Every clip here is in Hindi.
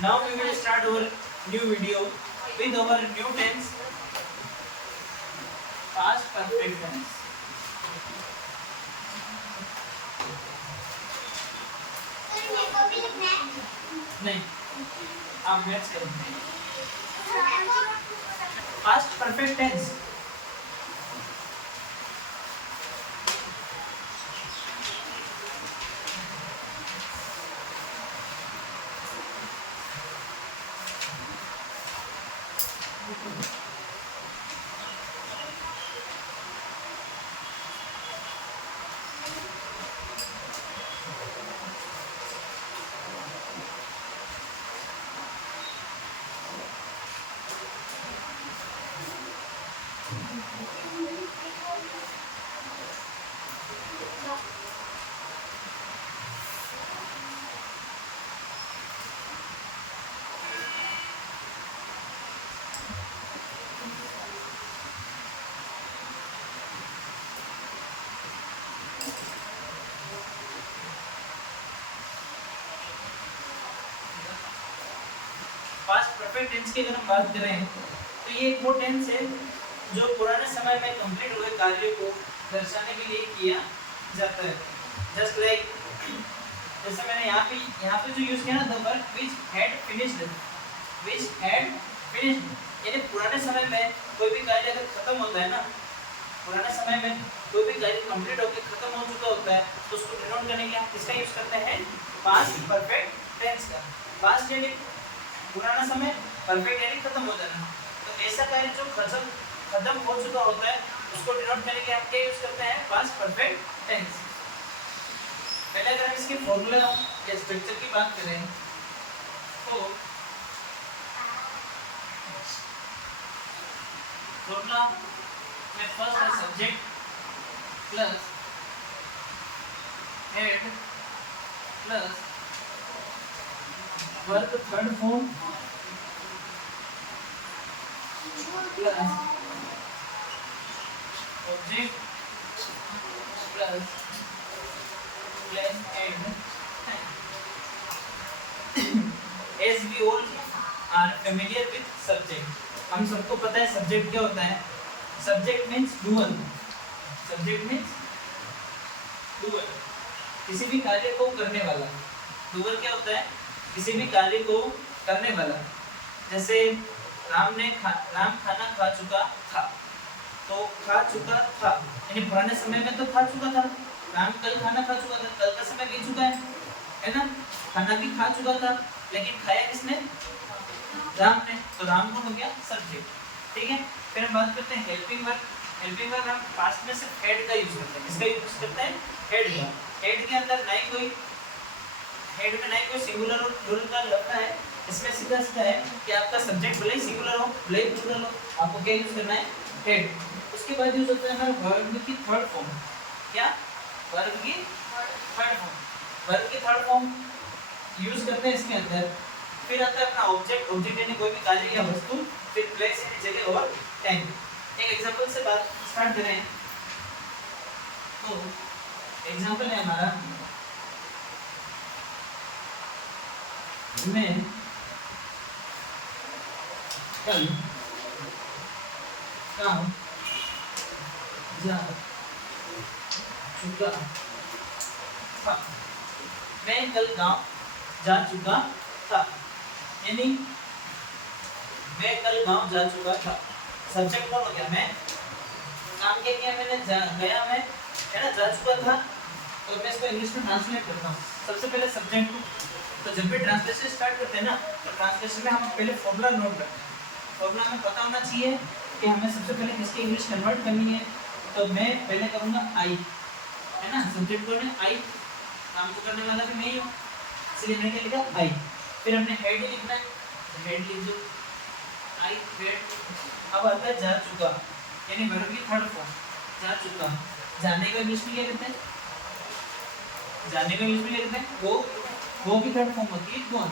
Now we will start our new video with our new tense, past perfect tense. नहीं, आप मैथ्स करेंगे। Past perfect tense. Past perfect tense की अगर हम बात करें तो ये एक वो टेंस है जो पुराने समय में कंप्लीट हुए कार्य को दर्शाने के लिए किया जाता है। जस्ट लाइक जैसे मैंने यहाँ पे जो यूज किया ना, the work which had finished, यानी पुराने समय में कोई भी कार्य अगर खत्म होता है ना, पुराने समय में कोई भी कार्य कंप्लीट होकर खत्म हो चुका होता है तो उसको डिनोट करने के लिए हम किसका यूज करते हैं? पास्ट परफेक्ट टेंस का। पास्ट यानी पुराना समय, परफेक्ट यानी खत्म हो जाना। तो ऐसा कार्य जो खत्म हो चुका होता है उसको डिनोट करने के हम क्या यूज करते हैं? Past perfect tense. पहले अगर हम इसके फॉर्मूला या स्ट्रक्चर की बात करें तो फॉर्मूला में फर्स्ट है subject plus head plus verb third form plus object plus place and as we all are familiar with subject, हम सबको पता है सब्जेक्ट क्या होता है। सब्जेक्ट मीन्स डूअर, किसी भी कार्य को करने वाला। डूअर क्या होता है? किसी भी कार्य को करने वाला। जैसे राम खाना खा चुका था, तो खा चुका था यानी पुराने समय में तो खा चुका था। राम कल खाना खा चुका था, कल का समय बीत चुका है ना। खाना भी खा चुका था लेकिन खाया किसने? राम ने, तो राम कौन हो गया? सब्जेक्ट। ठीक है, फिर हम बात करते हैं हेल्पिंग वर्ब हम पास्ट में सिर्फ हेड का यूज करते हैं। किसका यूज करते हैं? हेड का। हेड के अंदर हेड में ना कोई सिंगुलर और प्लूरल का लफड़ा है। इसमें सीधा है कि आपका सब्जेक्ट भले ही सिंगुलर हो भले ही प्लूरल हो, आपको क्या यूज करना है? हेड। उसके बाद यूज होता है हमारा वर्ब की थर्ड फॉर्म। क्या? वर्ब की थर्ड फॉर्म यूज करते हैं इसके अंदर। फिर आता है अपना ऑब्जेक्ट यानी कोई भी कार्य या वस्तु, फिर प्लेस यानी जगह और टाइम। एक एग्जांपल से बात स्टार्ट करें तो एग्जांपल है हमारा, मैं कल गाँव जा चुका था। मैं कल गाँव जा चुका था यानी मैं कल गाँव जा चुका था। सब्जेक्ट कौन हो गया? मैं। काम क्या किया मैंने? गया मैं, है ना, जा चुका था। तो मैं इसको इंग्लिश में ट्रांसलेट करता हूँ। सबसे पहले सब्जेक्ट को, तो जब भी ट्रांसलेशन स्टार्ट करते हैं ना, तो ट्रांसलेशन में हम पहले फॉर्मूला नोट करते हैं। फॉर्मूला हमें पता होना चाहिए कि हमें सबसे पहले किसकी इंग्लिश कन्वर्ट करनी है। तो मैं पहले करूँगा आई, है ना, सब्जेक्ट को मैं आई, काम को करने वाला भी मैं ही हूँ, इसलिए मैंने क्या लिखा? आई। फिर हमने हेड लिखना है, हेड लिख दो, आई हेड। अब आता है जा चुका यानी वर्ब की थर्ड फॉर्म, जा चुका। जाने का इंग्लिश में क्या कहते हैं? गो की थर्ड फॉर्म होती है गॉन।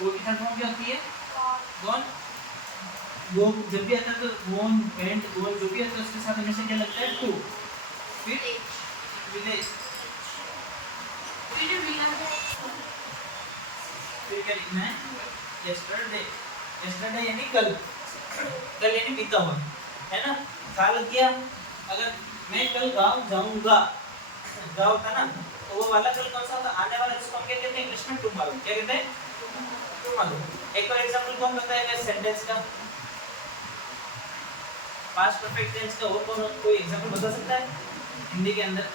गो की थर्ड फॉर्म क्या होती है? गॉन। गो जब भी आता है तो गोन, वेंट, गोन जो भी आता है उसके साथ हमेशा क्या लगता है? टू। फिर विलेज, फिर क्या लिखना है? yesterday. yesterday यानी कल, कल यानी बीता हुआ, है ना? साल लग गया। अगर मैं कल गाँव जाऊंगा, गाँव था ना, तो वो वाला कल कौन सा था? आने वाला, जिसको हम क्या कहते हैं इंग्लिश में टुमारो। क्या कहते हैं? टुमारो। एक और एग्जांपल कौन बताएगा सेंटेंस का? पास्ट परफेक्ट टेंस का और कोई एग्जांपल बता सकता है हिंदी के अंदर?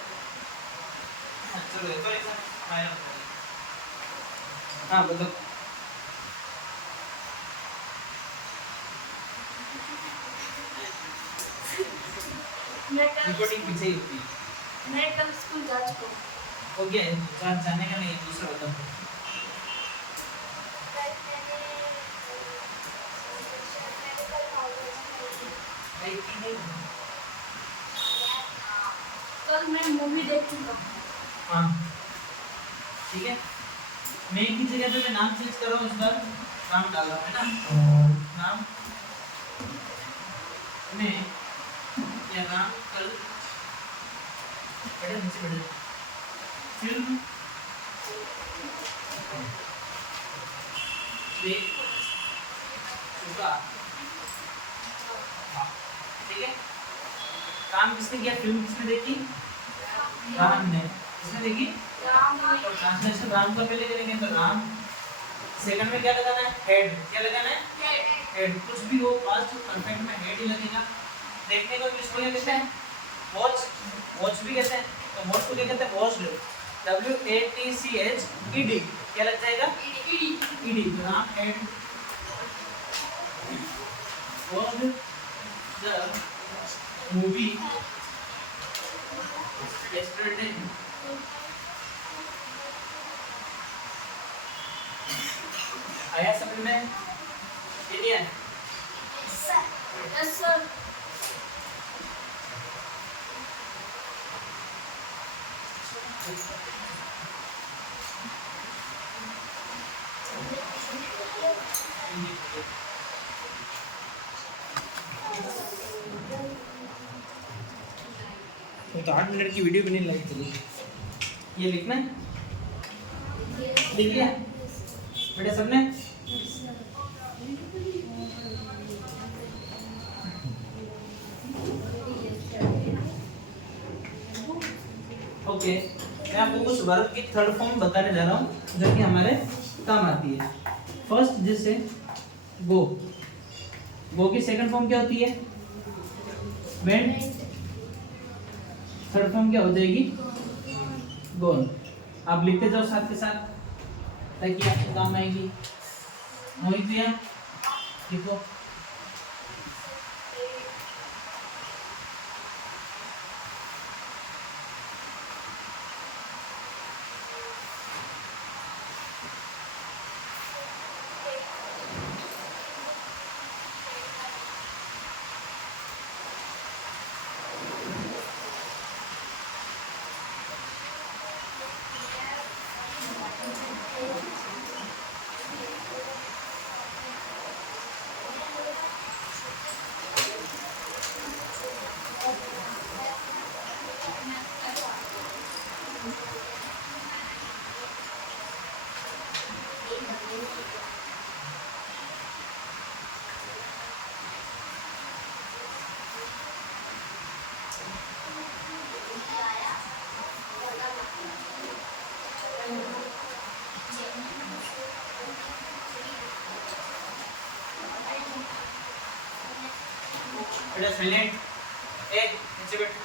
चलो एक और एग्जांपल आया बताइए। हाँ बताओ। रिकॉर्डिंग पीछे ही होती है। मैं कल स्कूल जा चुका हूँ। हो गया है, जाने का नहीं है, दूसरा बताओ। कल मैं मूवी देख चुका हूँ। हाँ ठीक है। मैं की जगह पे मैं नाम चेंज कर रहा हूँ, उसका नाम डाल रहा हूँ, है ना? नाम मैं या नाम कल, बैठे नीचे बैठे, फिल्म देख चुका। ठीक है। काम किसने किया? फिल्म किसने देखी? राम ने। किसने देखी? राम ने। और ट्रांसलेशन राम का पहले करेंगे तो राम, सेकंड में क्या लगाना है? हेड। क्या लगाना है? हेड। कुछ भी हो पास्ट परफेक्ट में हेड ही लगेगा। देखने को इंग्लिश में क्या कहते हैं? वॉच। वॉच भी कहते हैं, तो वॉच को क्या कहते हैं? वॉच्ड। WATCHED। क्या लग जाएगा? ED. Ram head watched the movie yesterday। आया समझ में? Indian yes sir. तो 8 मिनट की वीडियो बनी लाइक चली। ये लिखना है, लिख लिया बेटा सबने? ओके। मैं आपको कुछ वर्ब की थर्ड फॉर्म बताने जा रहा हूँ जो कि हमारे काम आती है। फर्स्ट जैसे गो, गो की सेकंड फॉर्म क्या होती है? वेंट। थर्ड फॉर्म क्या हो जाएगी? गोन। आप लिखते जाओ साथ के साथ ताकि आपको काम आएगी। मोहित भैया लिखो। बेटा साइलेंट, एक नीचे बैठ।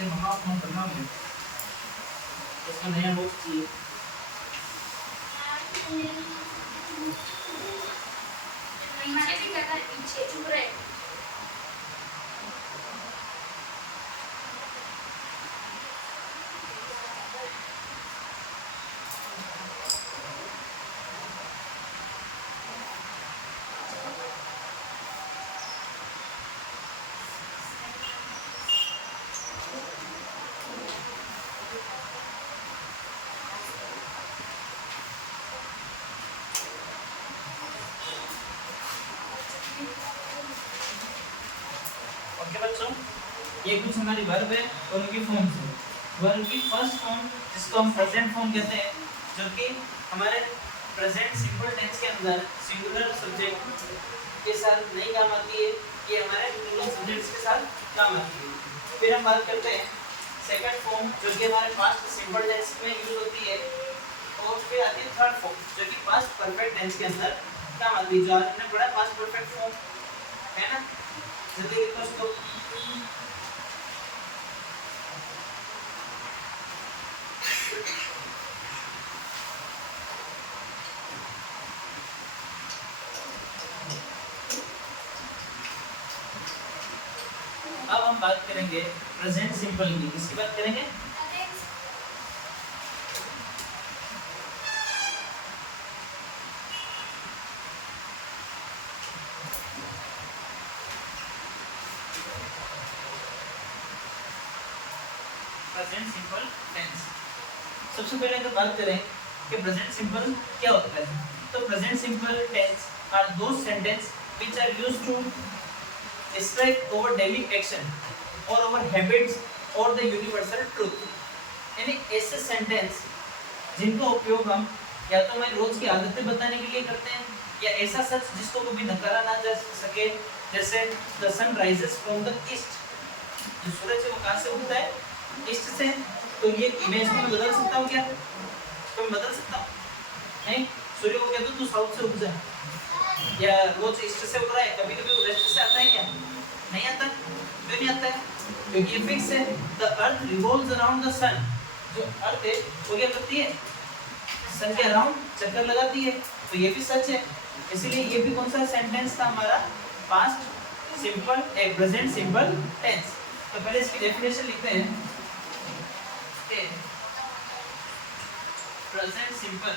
से मम्मा फोन करना मुझे, उसका नया बॉक्स चाहिए। पीछे भी करना है, पीछे चुप रहे। ओके बच्चों, ये कुछ हमारी वर्ब है और उनकी फॉर्म्स है। वर्ब की फर्स्ट फॉर्म जिसको हम प्रेजेंट फॉर्म कहते हैं, जो कि हमारे प्रेजेंट सिंपल टेंस के अंदर सिंगुलर सब्जेक्ट के साथ नहीं काम आती है, ये हमारे प्लूरल सब्जेक्ट्स के साथ काम आती है। फिर हम बात करते हैं सेकंड फॉर्म, जो कि हमारे पास्ट सिंपल टेंस में यूज होती है, और फिर आती है थर्ड फॉर्म, जो कि पास्ट परफेक्ट टेंस के अंदर काम आती है। जो आज हमने पढ़ा पास्ट परफेक्ट फॉर्म है ना, जल्दी लिखो इसको। अब हम बात करेंगे प्रेजेंट सिंपल की। किसकी बात करेंगे? Present simple tense. सबसे पहले अगर बात करें कि प्रेजेंट सिंपल क्या होता है, तो present simple tense are those sentence which are used to describe our daily action और आवर हैबिट्स और द यूनिवर्सल ट्रूथ। यानी ऐसे सेंटेंस जिनका उपयोग हम या तो हमारी रोज की आदतें बताने के लिए करते हैं, या ऐसा सच जिसको कभी नकारा ना जा सके, जैसे the sun rises from the east, जो सूरज है वो कहां से उगता है? ईस्ट से। तो ये मैं इसको बदल सकता हूँ क्या? इसको मैं बदल सकता हूँ? नहीं। सूर्य को कहता हूँ तू साउथ से उग जा, या रोज ईस्ट से उग रहा है, कभी कभी वो वेस्ट से आता है क्या? नहीं आता। क्यों नहीं आता है? क्योंकि ये फिक्स है। The earth revolves around the sun, जो अर्थ है वो क्या करती है? सन के अराउंड चक्कर लगाती है। तो ये भी सच है, इसलिए ये भी कौन सा सेंटेंस था हमारा? Past simple present simple tense. तो पहले इसकी डेफिनेशन लिखते हैं कि प्रेजेंट सिंपल,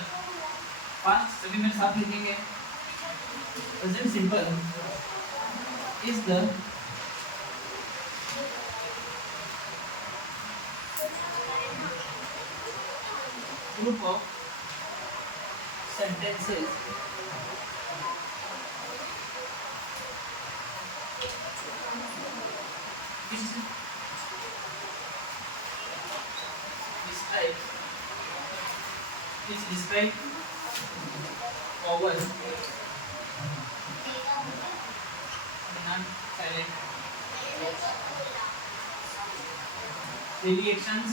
पास्ट सभी में साथ लिखेंगे। Present simple is the group of sentences which describe our non-silent daily actions,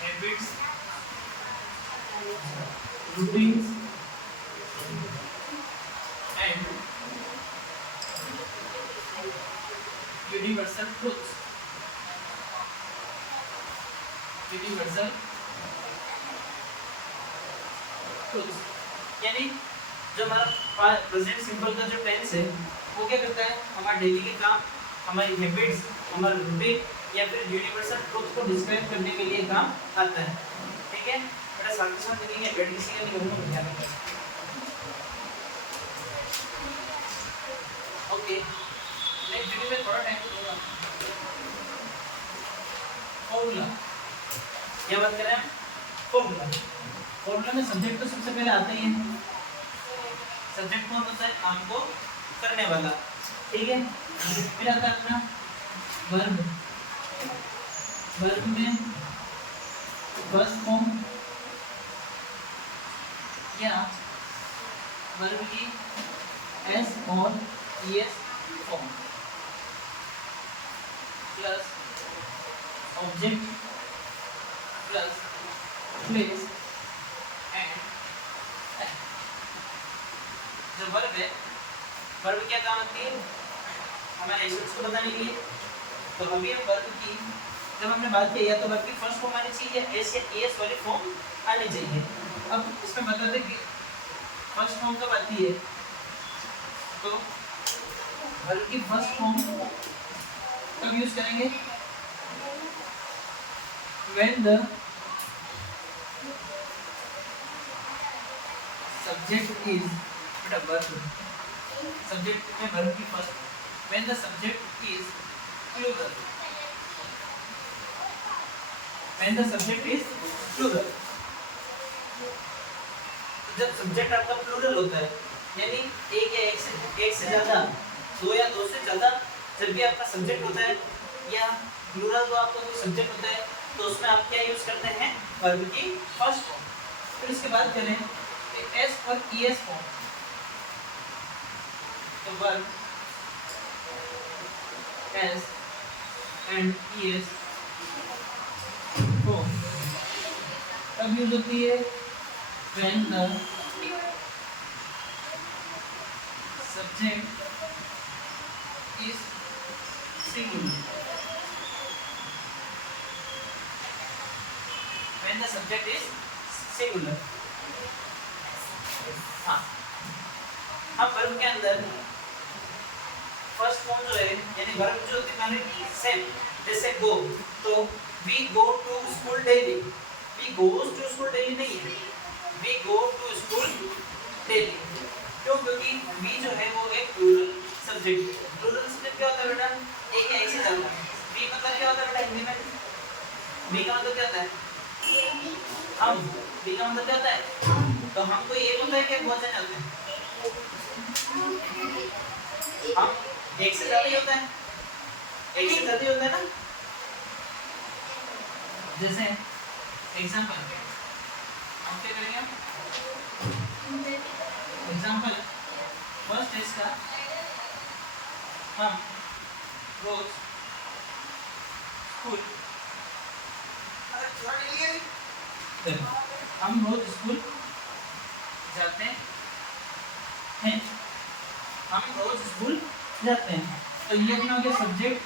habits, routines, and universal truths. Universal truths यानी जो हमारा प्रेजेंट सिंपल का जो टेंस है वो क्या करता है? हमारे डेली के काम, हमारी हैबिट्स, हमारा रूटीन या फिर यूनिवर्सल ट्रुथ को डिस्क्राइब करने के लिए काम आता है। ठीक है बेटा, साथ के साथ लिखेंगे, बेट किसी का नहीं करूँगा, ध्यान रखना। ओके, नेक्स्ट वीडियो में थोड़ा टाइम दूंगा। फॉर्मूला, क्या बात कर रहे हैं हम? फॉर्मूला। फॉर्मूला में सब्जेक्ट तो सबसे पहले आता ही है। सब्जेक्ट कौन होता है? काम को करने वाला। ठीक है, फिर आता है अपना वर्ब। वर्ब में फर्स्ट फॉर्म या वर्ब की एस और es form plus object plus place and time. जो वर्ब है, वर्ब क्या काम आती है? हमारे एक्शंस को बताने के लिए, तो अभी हम वर्ब की जब हमने बात की या तो वर्ब की फर्स्ट फॉर्म आनी चाहिए या एस या एस वाली फॉर्म आनी चाहिए। अब इसमें बता दें कि फर्स्ट फॉर्म कब आती है, तो वर्ब की फर्स्ट फॉर्म कब यूज करेंगे, when the subject is बेटा वर्ब सब्जेक्ट में वर्ब की first when the subject is plural, when the subject is plural, जब सब्जेक्ट आपका प्लूरल होता है यानी एक या एक से ज्यादा, दो या दो से ज्यादा, जब भी आपका सब्जेक्ट होता है या प्लूरल जो आपका कोई सब्जेक्ट होता है तो उसमें आप क्या यूज करते हैं, वर्ब की फर्स्ट फॉर्म। फिर इसके बाद करें एस और ईएस फॉर्म, तो verb s and es form कब यूज होती है, when the subject is singular, when the subject is singular। हाँ, अब वर्ब के अंदर फर्स्ट फॉर्म जो है यानी वर्ब जो होती है सेम, जैसे गो, तो we go to school daily, we goes to school daily नहीं है, we go to school daily. क्यों, क्योंकि वी जो है वो एक प्लूरल सब्जेक्ट है। प्लूरल सब्जेक्ट क्या होता है बेटा, एक या एक से ज्यादा। वी मतलब क्या होता है बेटा हिंदी में, वी का मतलब क्या होता है हम, वी का मतलब क्या होता है, तो हम कोई एक होता है कि बहुत जने होते हैं, हम एक से ज्यादा ही होता है, एक से ज्यादा ही होता है ना। जैसे एग्जांपल हम क्या करेंगे, एग्जांपल फर्स्ट है इसका, हम रोज स्कूल, हम रोज स्कूल जाते हैं, हम रोज स्कूल जाते हैं, तो ये अपना हो गया सब्जेक्ट,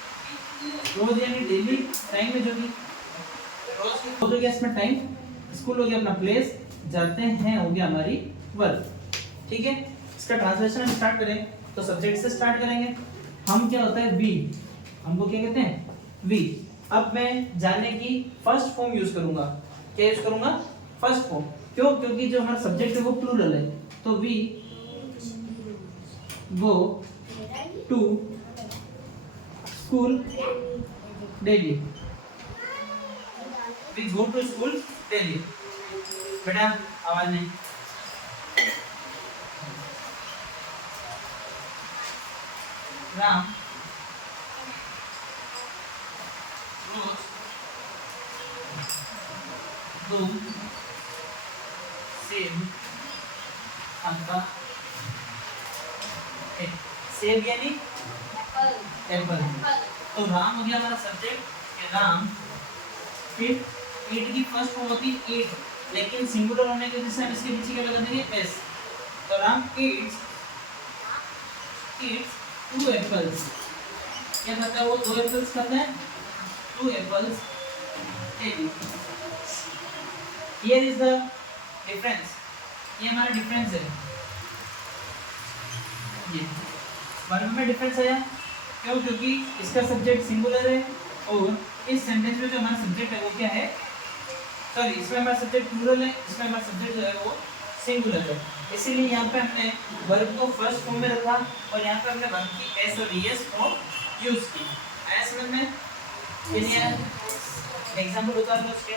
रोज यानी डेली, टाइम में जो भी रोज हो गया इसमें टाइम, स्कूल हो गया अपना प्लेस, जाते हैं हो गया हमारी वर्ब। ठीक है, इसका ट्रांसलेशन हम स्टार्ट करें तो सब्जेक्ट से स्टार्ट करेंगे। हम क्या होता है वी, हमको क्या कहते हैं वी। अब मैं जाने की फर्स्ट फॉर्म यूज करूंगा, क्या यूज करूंगा, फर्स्ट फॉर्म। क्यों, क्योंकि जो हमारा सब्जेक्ट है वो प्लूरल है, तो we go to school daily, we go to school daily. बेटा आवाज नहीं, राम रोज दूध सेब खाता है, सेब यानी एप्पल। तो राम हो गया हमारा सब्जेक्ट, राम। फिर ईट की फर्स्ट फॉर्म होती है ईट, लेकिन सिंगुलर होने की वजह से हम इसके पीछे क्या लगा देंगे एस, तो राम ईट्स टू एप्पल्स। क्या खाता है वो, 2 एप्पल्स खाता है, 2 apples daily. Here is the difference, ये हमारा डिफरेंस है, ये वर्ब में डिफरेंस आया। क्यों, क्योंकि इसका सब्जेक्ट सिंगुलर है और इस सेंटेंस में जो हमारा सब्जेक्ट है वो क्या है, सॉरी इसमें हमारा सब्जेक्ट प्लूरल है, इसमें हमारा सब्जेक्ट जो है वो सिंगुलर है, इसीलिए यहाँ पे हमने वर्ब को फर्स्ट फॉर्म में रखा और यहाँ पे हमने वर्ब की एस और ईएस फॉर्म यूज की। आया समझ में? फिर यार एग्जांपल उतार लो उसके।